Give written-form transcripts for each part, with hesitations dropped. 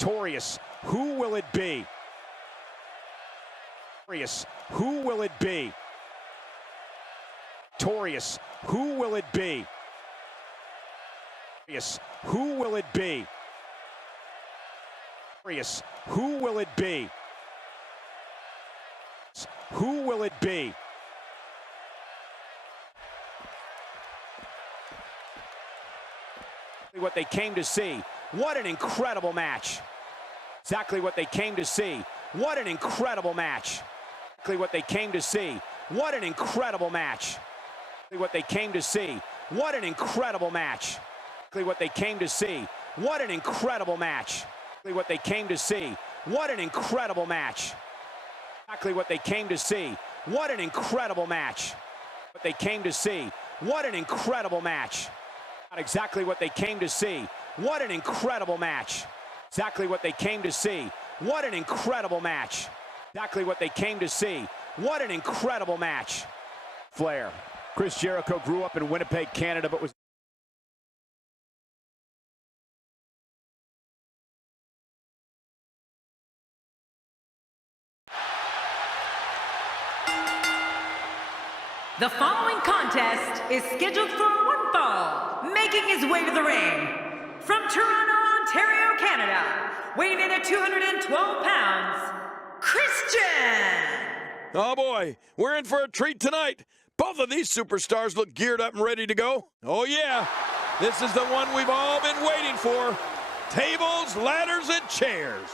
Victorious. Who will it be? Victorious. Who will it be? Victorious. Who will it be? Victorious. Who will it be? Victorious. Who will it be? Who will it be? What they came to see. What an incredible match. Exactly what they came to see. What an incredible match. Exactly what they came to see. What an incredible match. Exactly what they came to see. What an incredible match. Exactly what they came to see. What an incredible match. Exactly what they came to see. What an incredible match. Exactly what they came to see. What an incredible match. What they came to see. What an incredible match. Exactly what they came to see. What an incredible match. Exactly what they came to see. What an incredible match. Exactly what they came to see. What an incredible match. Flair. Chris Jericho grew up in Winnipeg, Canada, but was The following contest is scheduled for one fall. Making his way to the ring from Toronto, Ontario, Canada, weighing in at 212 pounds, Christian. Oh boy, we're in for a treat tonight. Both of these superstars look geared up and ready to go. Oh yeah, this is the one we've all been waiting for. Tables, ladders, and chairs.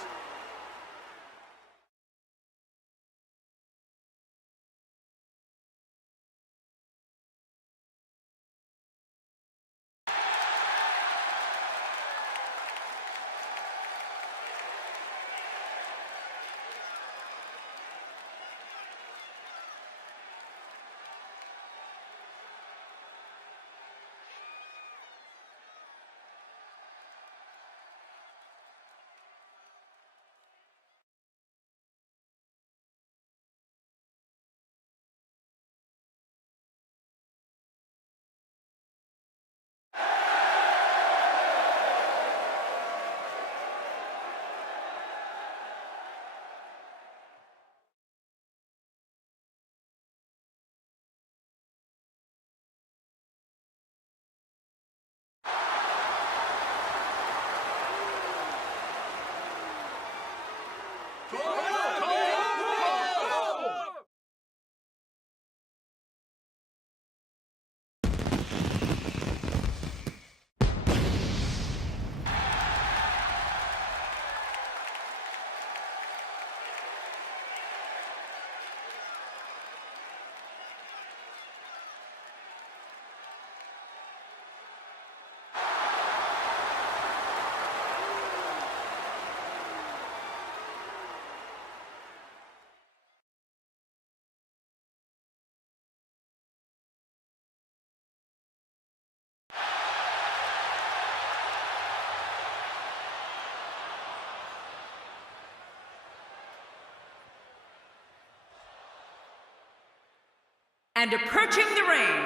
And approaching the ring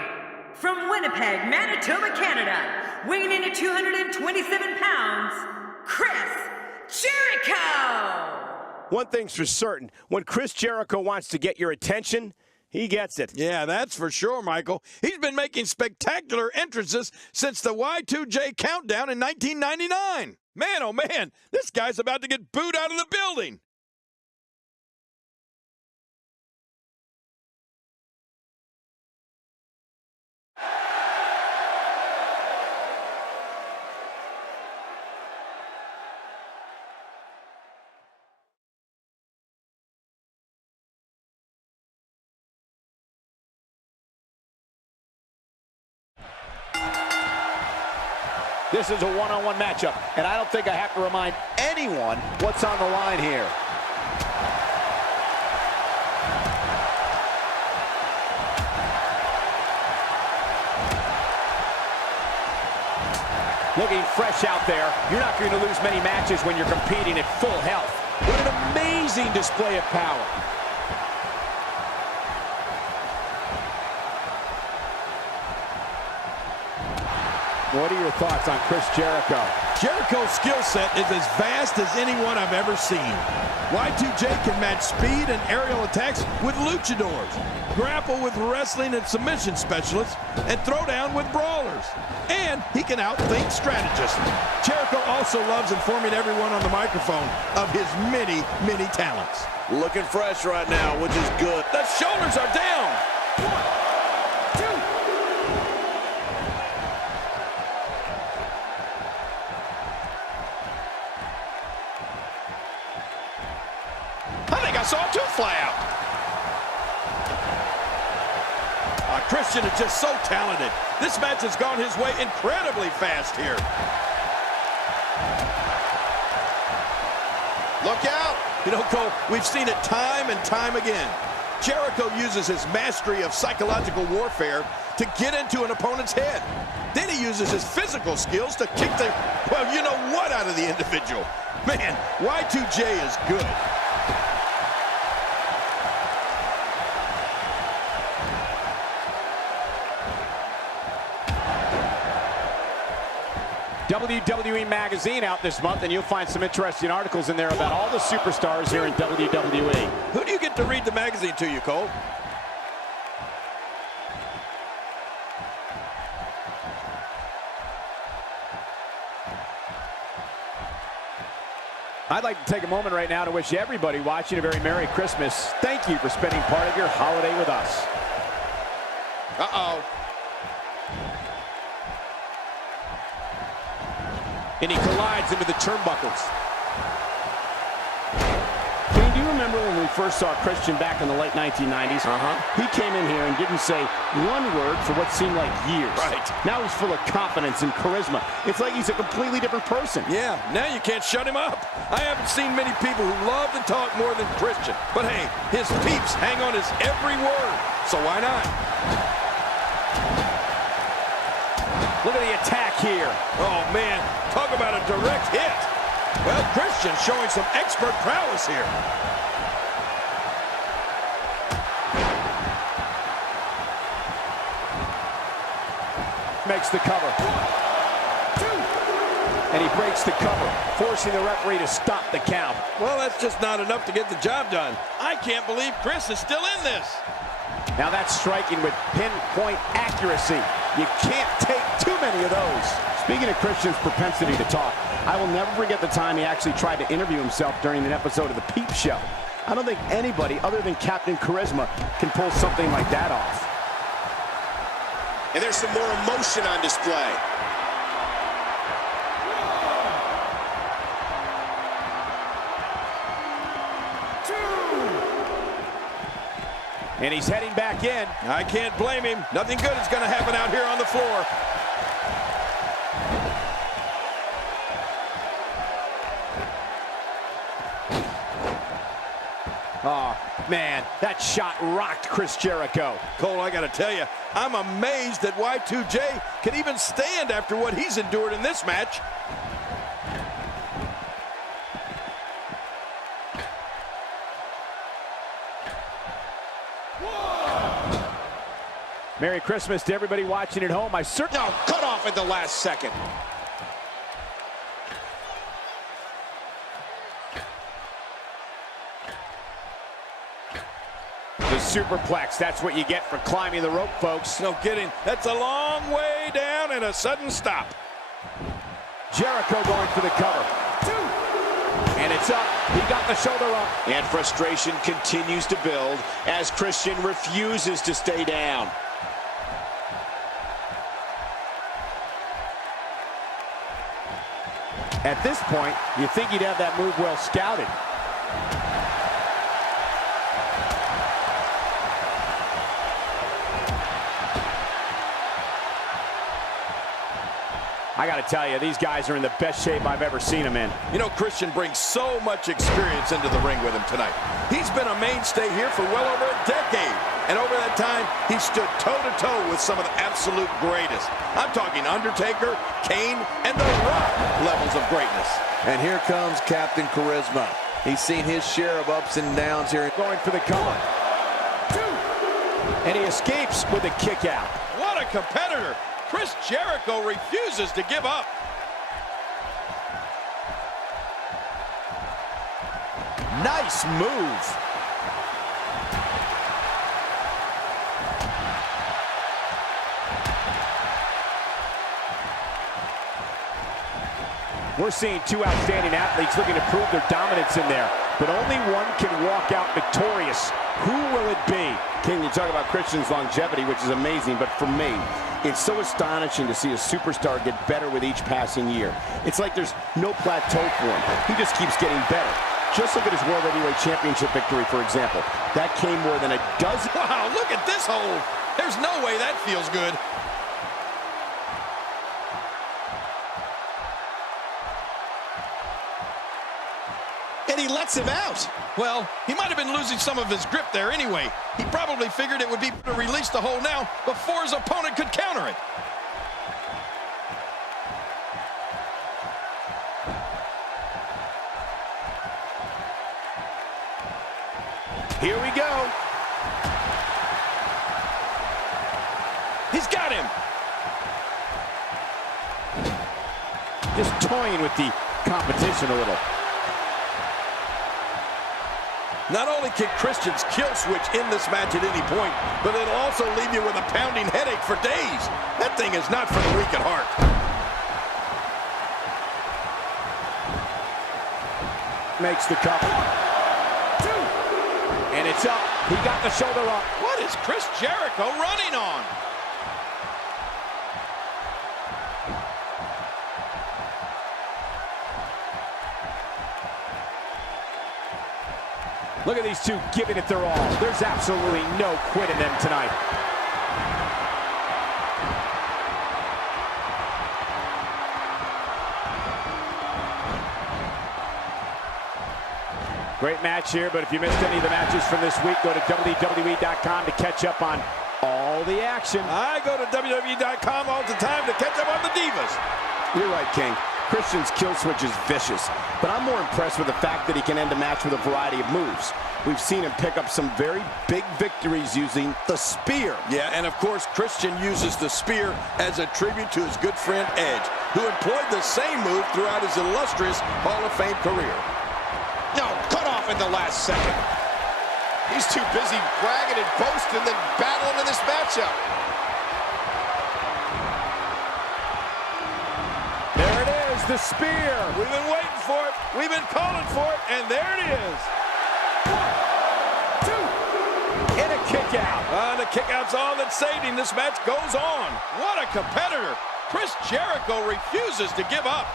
from Winnipeg, Manitoba, Canada, weighing in at 227 pounds, Chris Jericho. one thing's for certain. When Chris Jericho wants to get your attention, he gets it. Yeah, that's for sure, Michael. He's been making spectacular entrances since the Y2J countdown in 1999. Man, oh man, this guy's about to get booed out of the building. This is a one-on-one matchup, and I don't think I have to remind anyone what's on the line here. Looking fresh out there. You're not going to lose many matches when you're competing at full health. What an amazing display of power. What are your thoughts on Chris Jericho? Jericho's skill set is as vast as anyone I've ever seen. Y2J can match speed and aerial attacks with luchadors, grapple with wrestling and submission specialists, and throw down with brawlers. And he can outthink strategists. Jericho also loves informing everyone on the microphone of his many, many talents. Looking fresh right now, which is good. The shoulders are down. 1, 2. I think I saw a tooth fly out. Christian is just so talented. This match has gone his way incredibly fast here. Look out. You know, Cole, we've seen it time and time again. Jericho uses his mastery of psychological warfare to get into an opponent's head. Then he uses his physical skills to kick the, well, you know what, out of the individual. Man, Y2J is good. WWE Magazine out this month, and you'll find some interesting articles in there about all the superstars here in WWE. Who do you get to read the magazine to you, Cole? I'd like to take a moment right now to wish everybody watching a very Merry Christmas. Thank you for spending part of your holiday with us. Uh-oh. And he collides into the turnbuckles. Kane, do you remember when we first saw Christian back in the late 1990s? He came in here and didn't say one word for what seemed like years. Right. Now he's full of confidence and charisma. It's like he's a completely different person. Yeah, now you can't shut him up. I haven't seen many people who love to talk more than Christian. But hey, his peeps hang on his every word, so why not? Look at the attack here. Oh, man, talk about a direct hit. Well, Christian showing some expert prowess here. Makes the cover. 1, 2. And he breaks the cover, forcing the referee to stop the count. Well, that's just not enough to get the job done. I can't believe Chris is still in this. Now that's striking with pinpoint accuracy. You can't take too many of those. Speaking of Christian's propensity to talk, I will never forget the time he actually tried to interview himself during an episode of The Peep Show. I don't think anybody other than Captain Charisma can pull something like that off. And there's some more emotion on display. And he's heading back in. I can't blame him. Nothing good is going to happen out here on the floor. Oh, man, that shot rocked Chris Jericho. Cole, I got to tell you, I'm amazed that Y2J can even stand after what he's endured in this match. Merry Christmas to everybody watching at home. I certainly... No, cut off at the last second. The superplex, that's what you get for climbing the rope, folks. No kidding. That's a long way down and a sudden stop. Jericho going for the cover. 2. And it's up. He got the shoulder up. And frustration continues to build as Christian refuses to stay down. At this point, you think he'd have that move well scouted. I got to tell you, these guys are in the best shape I've ever seen them in. You know, Christian brings so much experience into the ring with him tonight. He's been a mainstay here for well over a decade. And over that time, he stood toe-to-toe with some of the absolute greatest. I'm talking Undertaker, Kane, and The Rock levels of greatness. And here comes Captain Charisma. He's seen his share of ups and downs here. Going for the cover. 2. And he escapes with a kick out. What a competitor. Chris Jericho refuses to give up. Nice move. We're seeing two outstanding athletes looking to prove their dominance in there, but only one can walk out victorious. Who will it be? King, you talk about Christian's longevity, which is amazing, but for me, it's so astonishing to see a superstar get better with each passing year. It's like there's no plateau for him. He just keeps getting better. Just look at his World Heavyweight Championship victory, for example. That came more than a dozen. Wow, look at this hold. There's no way that feels good. And he lets him out. Well, he might have been losing some of his grip there anyway. He probably figured it would be to release the hold now before his opponent could counter it. Here we go. He's got him. Just toying with the competition a little. Not only can Christian's kill switch in this match at any point, but it'll also leave you with a pounding headache for days. That thing is not for the weak at heart. Makes the cover. And it's up. He got the shoulder up. What is Chris Jericho running on? Look at these two giving it their all. There's absolutely no quit in them tonight. Great match here, but if you missed any of the matches from this week, go to www.com to catch up on all the action. I go to www.com all the time to catch up on the Divas. You're right, King. Christian's kill switch is vicious, but I'm more impressed with the fact that he can end a match with a variety of moves. We've seen him pick up some very big victories using the spear. Yeah, and of course, Christian uses the spear as a tribute to his good friend Edge, who employed the same move throughout his illustrious Hall of Fame career. No, cut off in the last second. He's too busy bragging and boasting than battling in this matchup. There it is, the spear. We've been waiting for it. We've been calling for it, and there it is. 1, 2, and a kick out. The kick out's all that saved him. This match goes on. What a competitor. Chris Jericho refuses to give up.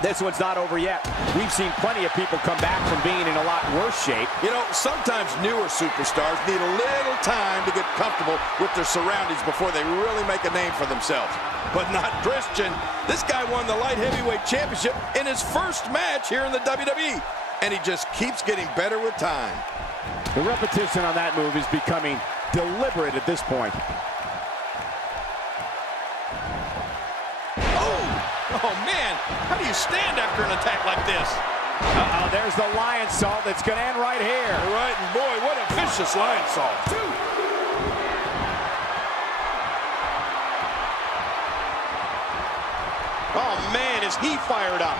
This one's not over yet. We've seen plenty of people come back from being in a lot worse shape. You know, sometimes newer superstars need a little time to get comfortable with their surroundings before they really make a name for themselves. But not Christian. This guy won the light heavyweight championship in his first match here in the WWE. And he just keeps getting better with time. The repetition on that move is becoming deliberate at this point. Oh, man, how do you stand after an attack like this? Uh-oh, there's the lion salt that's going to end right here. All right, and boy, what a vicious lion salt. 2. Oh, man, is he fired up.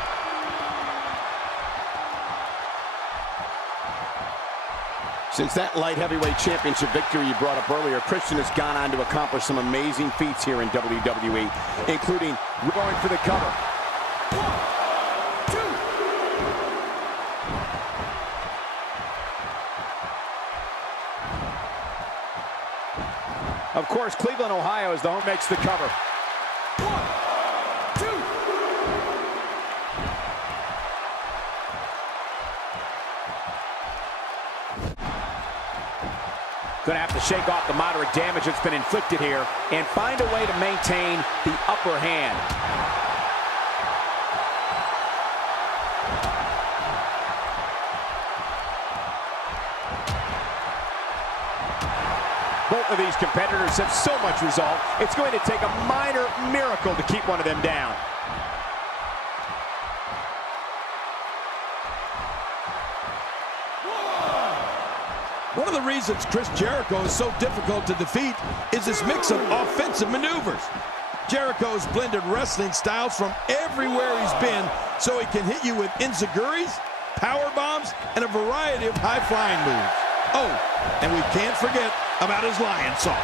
Since that light heavyweight championship victory you brought up earlier, Christian has gone on to accomplish some amazing feats here in WWE, including going for the cover. 1, 2. Of course, Cleveland, Ohio is the home makes the cover. 1, 2. Going to have to shake off the moderate damage that's been inflicted here and find a way to maintain the upper hand. Both of these competitors have so much resolve, it's going to take a minor miracle to keep one of them down. One of the reasons Chris Jericho is so difficult to defeat is his mix of offensive maneuvers. Jericho's blended wrestling styles from everywhere he's been, so he can hit you with enziguris, power bombs, and a variety of high-flying moves. Oh, and we can't forget about his lion salt.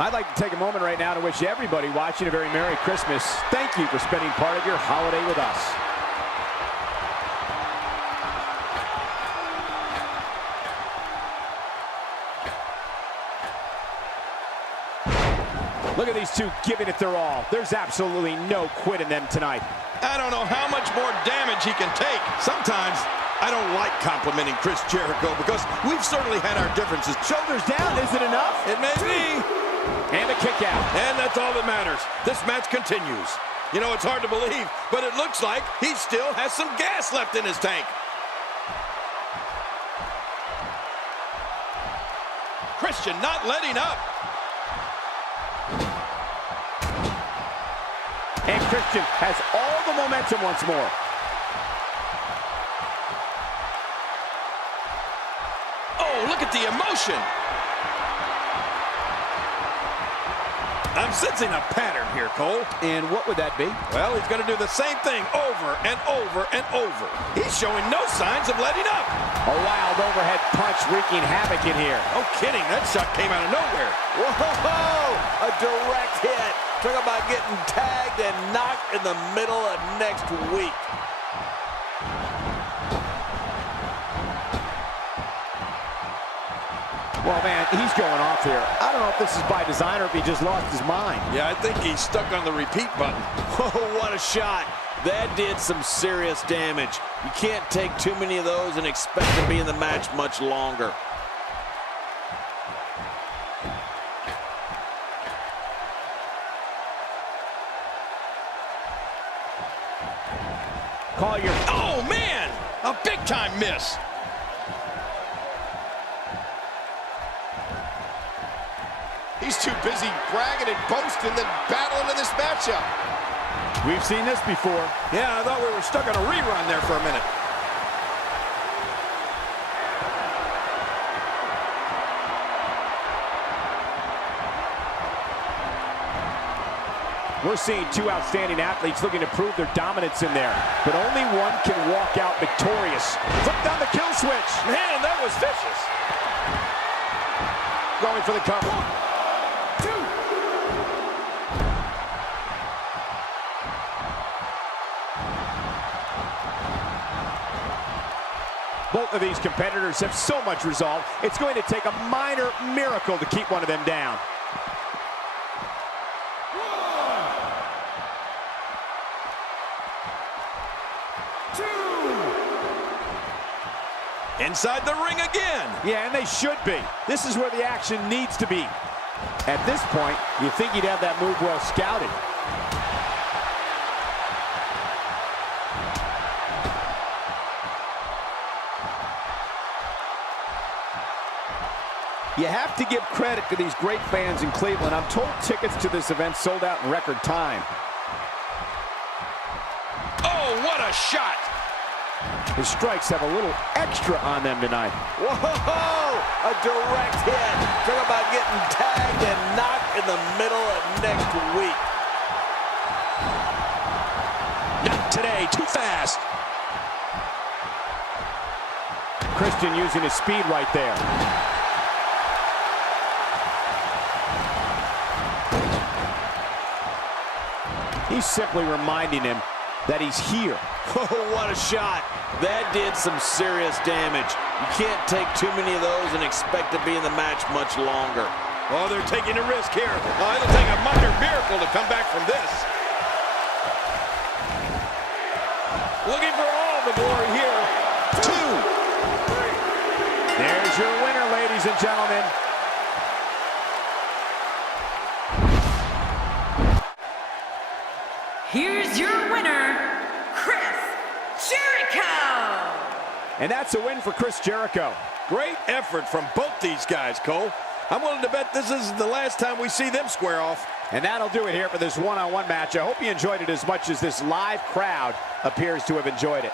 I'd like to take a moment right now to wish everybody watching a very Merry Christmas. Thank you for spending part of your holiday with us. Look at these two giving it their all. There's absolutely no quit in them tonight. I don't know how much more damage he can take. Sometimes I don't like complimenting Chris Jericho because we've certainly had our differences. Shoulders down, is it enough? It may be. And a kick out. And that's all that matters. This match continues. You know, it's hard to believe, but it looks like he still has some gas left in his tank. Christian not letting up. And Christian has all the momentum once more. Oh, look at the emotion. I'm sensing a pattern here, Cole. And what would that be? Well, he's going to do the same thing over and over and over. He's showing no signs of letting up. A wild overhead punch wreaking havoc in here. No kidding, that shot came out of nowhere. Whoa! A direct hit. Talk about getting tagged and knocked in the middle of next week. Well, man, he's going off here. I don't know if this is by design or if he just lost his mind. Yeah, I think he's stuck on the repeat button. Oh, what a shot. That did some serious damage. You can't take too many of those and expect to be in the match much longer. Call your... Oh, man! A big-time miss. He's too busy bragging and boasting than battling in this matchup. We've seen this before. Yeah, I thought we were stuck on a rerun there for a minute. We're seeing two outstanding athletes looking to prove their dominance in there. But only one can walk out victorious. Flip down the kill switch. Man, that was vicious. Going for the cover. 1, 2. Both of these competitors have so much resolve, it's going to take a minor miracle to keep one of them down. Inside the ring again. Yeah, and they should be. This is where the action needs to be. At this point, you think he'd have that move well scouted. You have to give credit to these great fans in Cleveland. I'm told tickets to this event sold out in record time. Oh, what a shot! His strikes have a little extra on them tonight. Whoa! A direct hit. Talk about getting tagged and knocked in the middle of next week. Not today, too fast. Christian using his speed right there. He's simply reminding him that he's here. Oh, what a shot. That did some serious damage. You can't take too many of those and expect to be in the match much longer. Oh, they're taking a risk here. Oh, it'll take a minor miracle to come back from this. Looking for all the glory here. 2. There's your winner, ladies and gentlemen. Here's your winner, Chris Jericho! And that's a win for Chris Jericho. Great effort from both these guys, Cole. I'm willing to bet this isn't the last time we see them square off. And that'll do it here for this one-on-one match. I hope you enjoyed it as much as this live crowd appears to have enjoyed it.